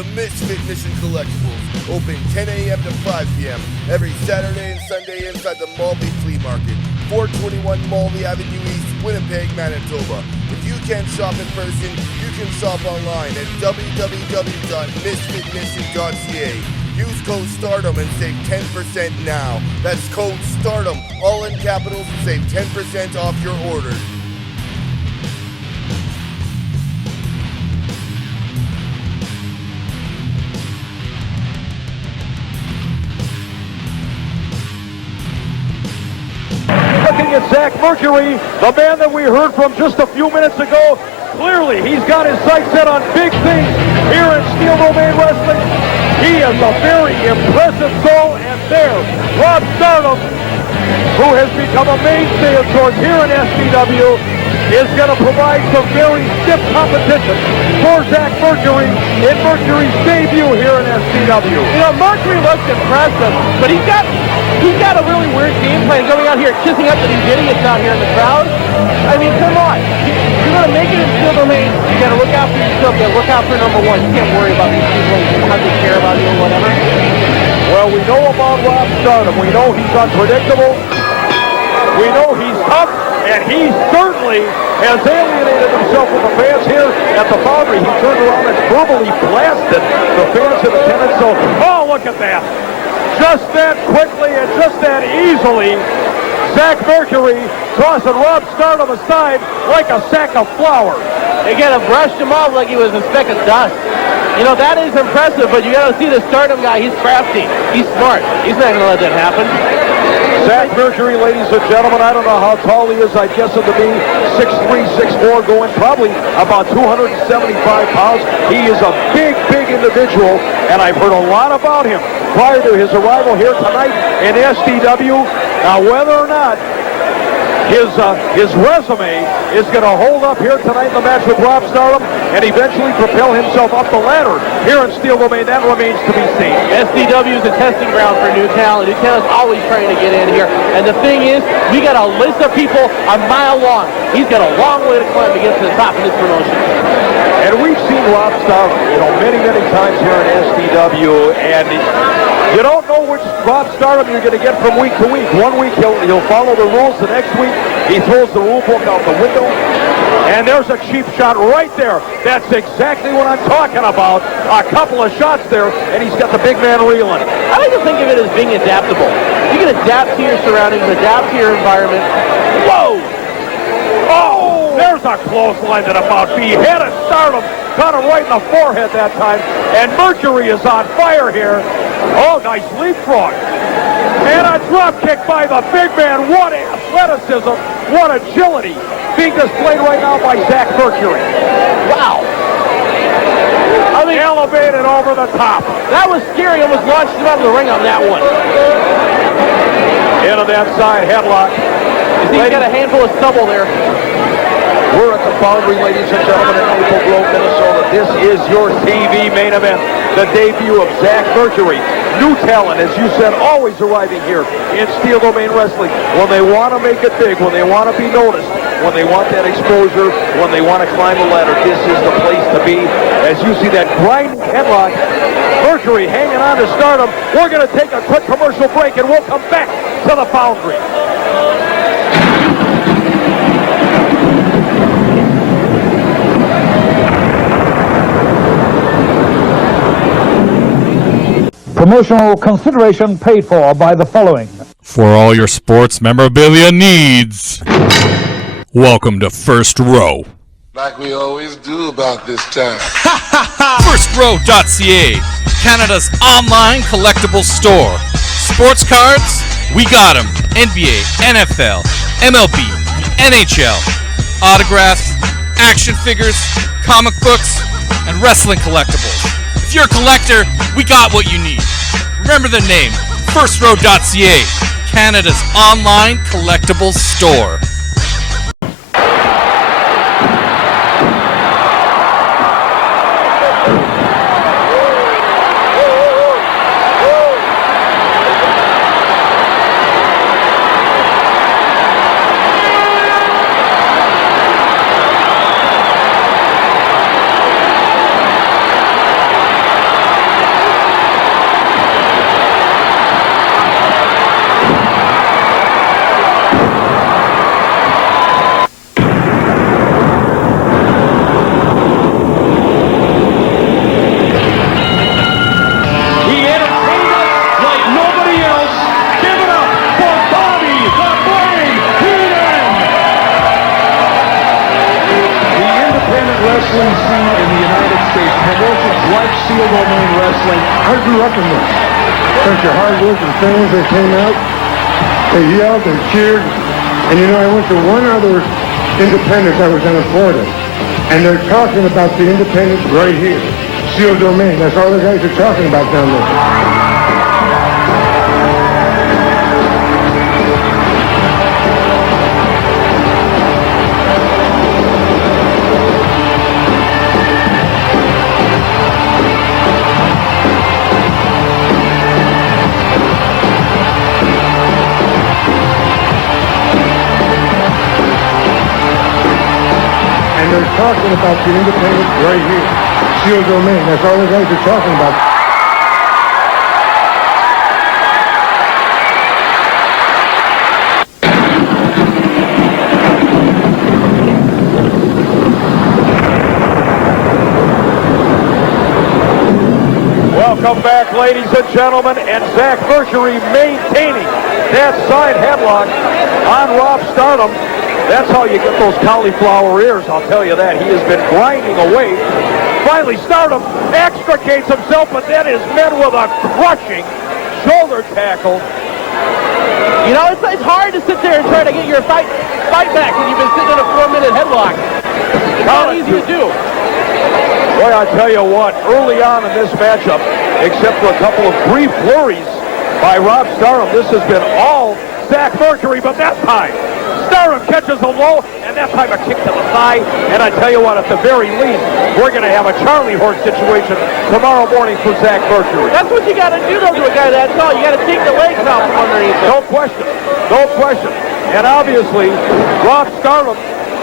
the Misfit Mission Collectibles, open 10 a.m. to 5 p.m. every Saturday and Sunday inside the Malby Flea Market, 421 Malby Avenue East, Winnipeg, Manitoba. If you can't shop in person, you can shop online at www.misfitmission.ca. Use code STARDOM and save 10% now. That's code STARDOM, all in capitals, and save 10% off your order. Looking at Zack Mercury, the man that we heard from just a few minutes ago. Clearly, he's got his sights set on big things here in Steel Domain Wrestling. He is a very impressive soul, and there, Rob Stardom, who has become a mainstay of sorts here in SCW, is going to provide some very stiff competition for Zack Mercury in Mercury's debut here in SCW. You know, Mercury looks impressive, but he's got a really weird game plan going out here, kissing up to these idiots out here in the crowd. I mean, come on. You're going to make it in Steel Domain. You got to look out for yourself. You got to look out for number one. You can't worry about these people. You don't have to care about you or whatever. Well, we know about Rob Stardom. We know he's unpredictable. We know he's tough. And he certainly has alienated himself with the fans here at the Foundry. He turned around and verbally blasted the fans in attendance. So, oh, look at that. Just that quickly and just that easily, Zack Mercury tossing Rob Stardom aside like a sack of flour. They got to brush him off like he was a speck of dust. You know, that is impressive, but you got to see the Stardom guy. He's crafty. He's smart. He's not going to let that happen. Zack Mercury, ladies and gentlemen, I don't know how tall he is. I guess him to be 6'3", 6'4", going probably about 275 pounds. He is a big, big individual, and I've heard a lot about him prior to his arrival here tonight in SDW. Now, whether or not his resume is going to hold up here tonight in the match with Rob Stardom and eventually propel himself up the ladder here in Steel Domain, that remains to be seen. SDW is a testing ground for new talent. New talent's always trying to get in here. And the thing is, we got a list of people a mile long. He's got a long way to climb to get to the top of this promotion. And we've seen Rob Stardom, many, many times here in SDW, and you don't know which Rob Stardom you're going to get from week to week. One week he'll follow the rules. The next week he throws the rule book out the window. And there's a cheap shot right there. That's exactly what I'm talking about. A couple of shots there, and he's got the big man reeling. I like to think of it as being adaptable. You can adapt to your surroundings, adapt to your environment. Whoa! Oh! There's a clothesline that about beheaded Stardom. Got him right in the forehead that time. And Mercury is on fire here. Oh, nice leapfrog. And a drop kick by the big man. What athleticism. What agility. Being displayed right now by Zack Mercury. Wow. I mean, elevated over the top. That was scary. Almost launched him out of the ring on that one. Into that side headlock. He's got a handful of stubble there. We're at the Foundry, ladies and gentlemen, in Maple Grove, Minnesota. This is your TV main event. The debut of Zack Mercury. New talent, as you said, always arriving here in Steel Domain Wrestling. When they want to make it big, when they want to be noticed, when they want that exposure, when they want to climb the ladder, this is the place to be. As you see that grinding headlock, Mercury hanging on to Stardom. We're going to take a quick commercial break, and we'll come back to the Foundry. Promotional consideration paid for by the following. For all your sports memorabilia needs, welcome to First Row. Like we always do about this time. FirstRow.ca, Canada's online collectible store. Sports cards, we got them. NBA, NFL, MLB, NHL. Autographs, action figures, comic books, and wrestling collectibles. If you're a collector, we got what you need. Remember the name, FirstRow.ca, Canada's online collectibles store. And this is like Seal Domain Wrestling. I grew up in this. Bunch of hard-working fans that came out. They yelled and cheered. And you know, I went to one other independent that was in Florida. And they're talking about the independent right here. Seal Domain. That's all the guys are talking about down there. They're talking about the independent right here. Seal Domain. That's all the guys are talking about. Welcome back, ladies and gentlemen, and Zack Mercury maintaining that side headlock on Rob Stardom. That's how you get those cauliflower ears, I'll tell you that. He has been grinding away. Finally, Stardom extricates himself, but then is met with a crushing shoulder tackle. You know, it's hard to sit there and try to get your fight back when you've been sitting in a 4-minute headlock. It's not easy to do. Boy, I tell you what, early on in this matchup, except for a couple of brief flurries by Rob Stardom, this has been all Zack Mercury, but that time, Stardom catches him low, and that time a kick to the thigh. And I tell you what, at the very least, we're going to have a Charlie horse situation tomorrow morning for Zack Mercury. That's what you got to do, though, to a guy that tall. You got to take the legs out from underneath him. No question. No question. And obviously, Rob Stardom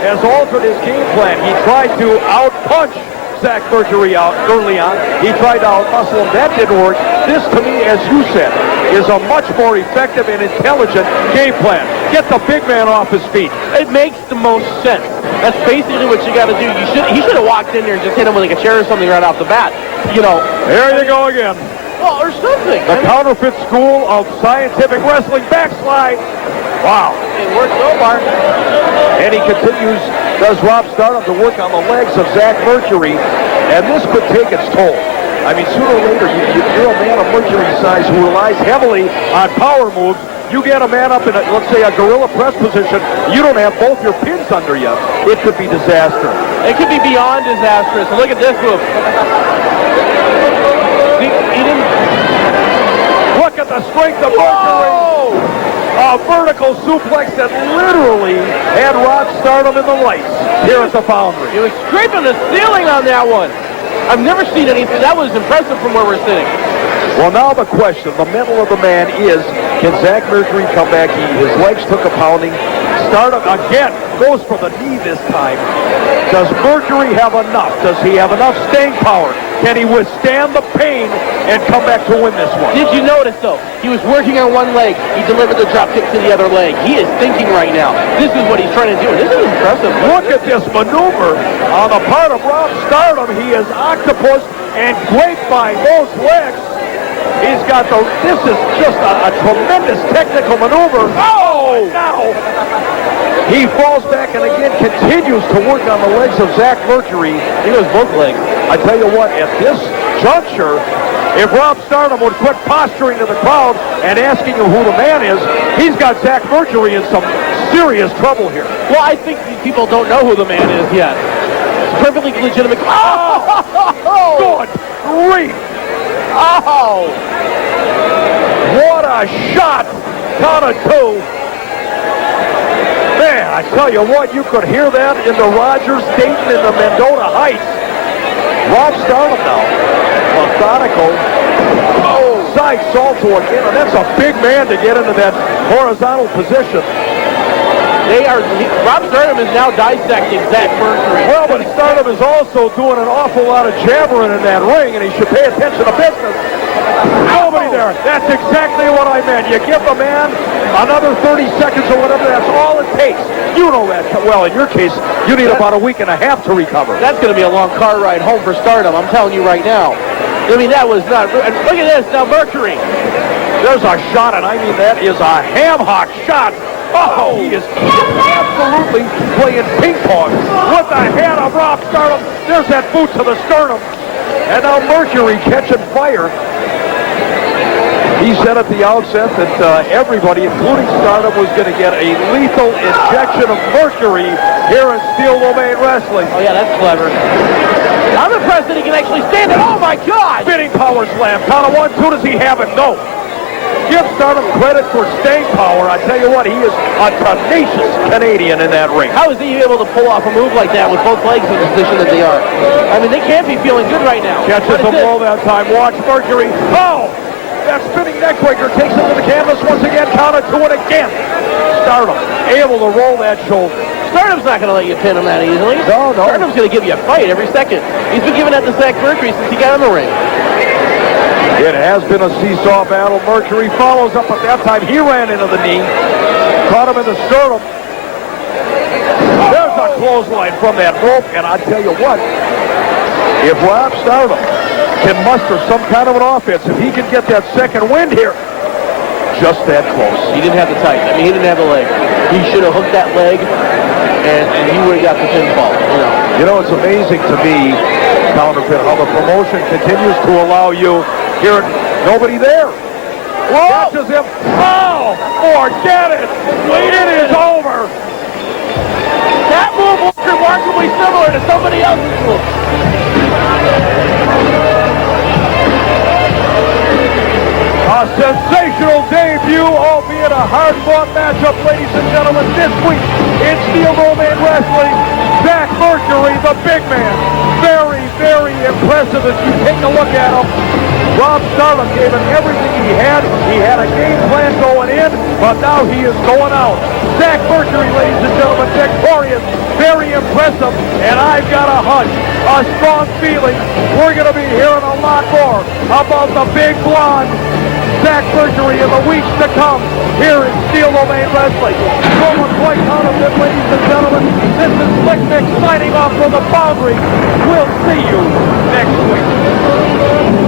has altered his game plan. He tried to out-punch Zack Mercury out early on. He tried to out-muscle him. That didn't work. This, to me, as you said, is a much more effective and intelligent game plan. Get the big man off his feet. It makes the most sense. That's basically what you got to do. He should have walked in there and just hit him with like a chair or something right off the bat. You know. There you go again. Well, or something. The counterfeit school of scientific wrestling backslide. Wow. It worked so far. And he continues, does Rob Stardom, to work on the legs of Zack Mercury. And this could take its toll. I mean, sooner or later, you're a man of Mercury's size who relies heavily on power moves. You get a man up in, let's say, a gorilla press position. You don't have both your pins under you. It could be disastrous. It could be beyond disastrous. Look at this move. He didn't. Look at the strength of Mercury. A vertical suplex that literally had Rob Stardom in the lights here at the Foundry. He was scraping the ceiling on that one. I've never seen anything. That was impressive from where we're sitting. Well, now the question, the mental of the man is, can Zack Mercury come back? His legs took a pounding. Stardom, again, goes for the knee this time. Does Mercury have enough? Does he have enough staying power? Can he withstand the pain and come back to win this one? Did you notice, though? He was working on one leg. He delivered the drop kick to the other leg. He is thinking right now. This is what he's trying to do. This is impressive. Look at this maneuver on the part of Rob Stardom. He is octopus and grapevine those legs. He's got this is just a tremendous technical maneuver. Oh! Now he falls back and again continues to work on the legs of Zack Mercury. He goes both legs. I tell you what, at this juncture, if Rob Stardom would quit posturing to the crowd and asking him who the man is, he's got Zack Mercury in some serious trouble here. Well, I think these people don't know who the man is yet. It's perfectly legitimate. Oh! Good grief! Oh! What a shot! Count of two. Man, I tell you what, you could hear that in the Rogers, Dayton, and the Mendota Heights. Rob Stardom now, methodical. Oh, side salto again, and that's a big man to get into that horizontal position. Rob Stardom is now dissecting Zack Mercury. Well, but Stardom is also doing an awful lot of jabbering in that ring, and he should pay attention to business. Nobody there. That's exactly what I meant. You give the man another 30 seconds or whatever, that's all it takes. You know that. Well, in your case, you need about a week and a half to recover. That's going to be a long car ride home for Stardom, I'm telling you right now. I mean, that was not... And look at this, now Mercury. There's a shot, and I mean that is a ham hock shot. Oh, he is absolutely playing ping pong with the head of Rob Stardom. There's that boot to the sternum. And now Mercury catching fire. He said at the outset that everybody, including Stardom, was going to get a lethal injection of mercury here in Steel Domain Wrestling. Oh, yeah, that's clever. I'm impressed that he can actually stand it. Oh, my God! Spinning power slam. Count of 1, 2. Does he have it? No. Give Stardom credit for staying power. I tell you what, he is a tenacious Canadian in that ring. How is he able to pull off a move like that with both legs in the position that they are? I mean, they can't be feeling good right now. Catches the ball that time. Watch Mercury. Oh! That spinning neckbreaker takes him to the canvas once again. Counted 2 and again. Stardom able to roll that shoulder. Stardom's not going to let you pin him that easily. No. Stardom's going to give you a fight every second. He's been giving that to Zack Mercury since he got in the ring. It has been a seesaw battle. Mercury follows up at that time. He ran into the knee. Caught him in the sternum. There's a clothesline from that rope. And I tell you what, if Rob Stardom can muster some kind of an offense, if he can get that second wind here, just that close. He didn't have the tight. I mean, he didn't have the leg. He should have hooked that leg, and he would have got the pinfall. You know, it's amazing to me, Counterfeit, how the promotion continues to allow you here. Nobody there. Catches him. Oh, forget it. It is over. That move was remarkably similar to somebody else's move. A sensational debut, albeit a hard-fought matchup, ladies and gentlemen, this week in Steel Domain Wrestling. Zack Mercury, the big man. Very, very impressive as you take a look at him. Rob Stardom gave him everything he had. He had a game plan going in, but now he is going out. Zack Mercury, ladies and gentlemen, victorious. Very impressive, and I've got a hunch, a strong feeling, we're going to be hearing a lot more about the big blonde Zack Mercury in the weeks to come here in Steel Domain Wrestling. Roman White Counterfeit, ladies and gentlemen. This is Slick Nick signing off from the Boundary. We'll see you next week.